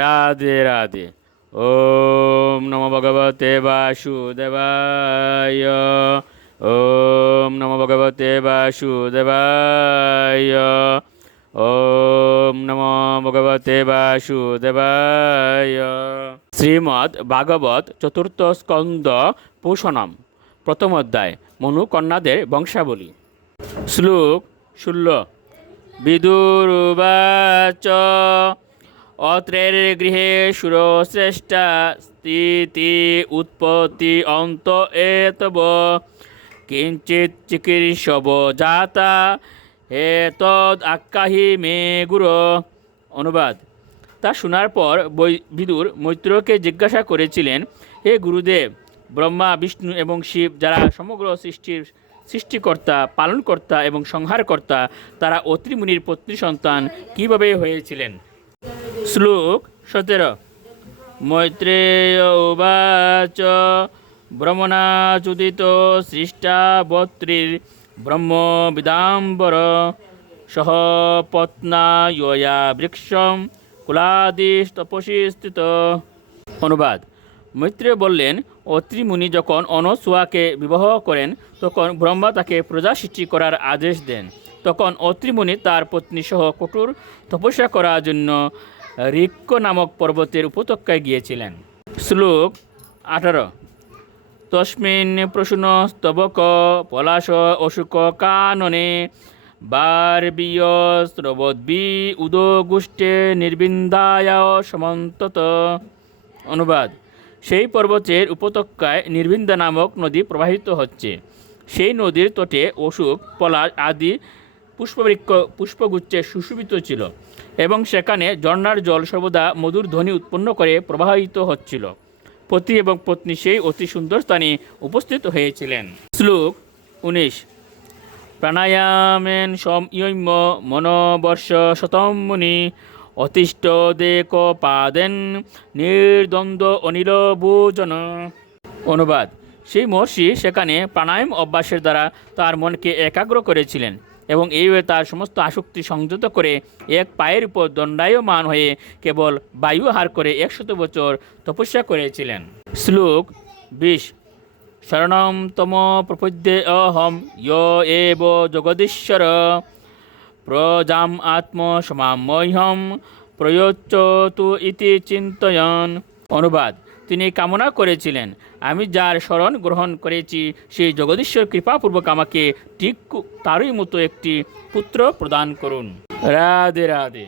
রাধে রাধে। ওম নমো ভগবতে বাসুদেবায়। ওম নমো ভগবতে বাসুদেবায়। ওম নমো ভগবতে বাসুদেবায়। শ্রীমদ্ ভাগবত চতুর্থ স্কন্দ পোষণম প্রথম অধ্যায় মনু কন্যাদের বংশাবলী। শ্লোক 16। বিদুরুবাচ অত্রের গৃহে সুরশ্রেষ্ঠা স্থিতি উৎপত্তি অন্ত এতব কিঞ্চিৎ চিকীর্ষব জাতা এতদ আখ্যাহি মে গুরু। অনুবাদ। তা শোনার পর বিদুর মৈত্রকে জিজ্ঞাসা করেছিলেন, হে গুরুদেব, ব্রহ্মা, বিষ্ণু এবং শিব, যারা সমগ্র সৃষ্টিকর্তা, পালনকর্তা এবং সংহারকর্তা, তারা অত্রি মুনির পত্নী সন্তান কীভাবে হয়েছিলেন? শ্লোক 17। মৈত্রেয় উবাচ ব্রহ্মণাচুদিত সৃষ্টা বত্রির ব্রহ্ম বিদাম্বর সহ পত্না ইয়া বৃক্ষম কুলাদিশ তপসী স্থিত। অনুবাদ। মৈত্রেয় বললেন, অত্রি মুনি যখন অনসূয়াকে বিবাহ করেন তখন ব্রহ্মা তাকে প্রজা সৃষ্টি করার আদেশ দেন। তখন অত্রি মুনি তার পত্নী সহ কঠোর তপস্যা করার জন্য ঋক্ষ নামক পর্বতের উপত্যকায় গিয়েছিলেন। শ্লোক 18। তস্মিন প্রসূন স্তবক পলাশ অশোক কাননে বার্বীয় স্রবদ্বি উদগুষ্টে নির্বিন্দায় সমন্তত। অনুবাদ। সেই পর্বতের উপত্যকায় নির্বিন্দা নামক নদী প্রবাহিত হচ্ছে। সেই নদীর তটে অশোক, পলাশ আদি পুষ্পগুচ্ছে সুশোভিত ছিল এবং সেখানে ঝর্ণার জল সর্বদা মধুর ধ্বনি উৎপন্ন করে প্রবাহিত হচ্ছিল। পতি এবং পত্নী সেই অতি সুন্দর স্থানে উপস্থিত হয়েছিলেন। শ্লোক 19। প্রাণায়ামেন সময়ম্য মনোবর্ষ শতম মুনি অতিষ্ঠ দেক পাদেন নির্দ্বন্দ্ব অনিল ভোজন। অনুবাদ। সেই মহর্ষি সেখানে প্রাণায়াম অভ্যাসের দ্বারা তার মনকে একাগ্র করেছিলেন এবং এইভাবে তার সমস্ত আসক্তি সংযত করে এক পায়ের উপর দণ্ডায়মান হয়ে কেবল বায়ু আহার করে 100 বছর তপস্যা করেছিলেন। শ্লোক 20। শরণম তম প্রপদ্যে অহম এব জগদীশ্বর প্রজাম আত্ম সমামহ্যম প্রয়োচ্যতু ইতি চিন্তয়ন। অনুবাদ। তিনি কামনা করেছিলেন, আমি যার শরণ গ্রহণ করেছি সেই জগদীশ্বর কৃপাপূর্বক আমাকে ঠিক তারই মতো একটি পুত্র প্রদান করুন। রাধে রাধে।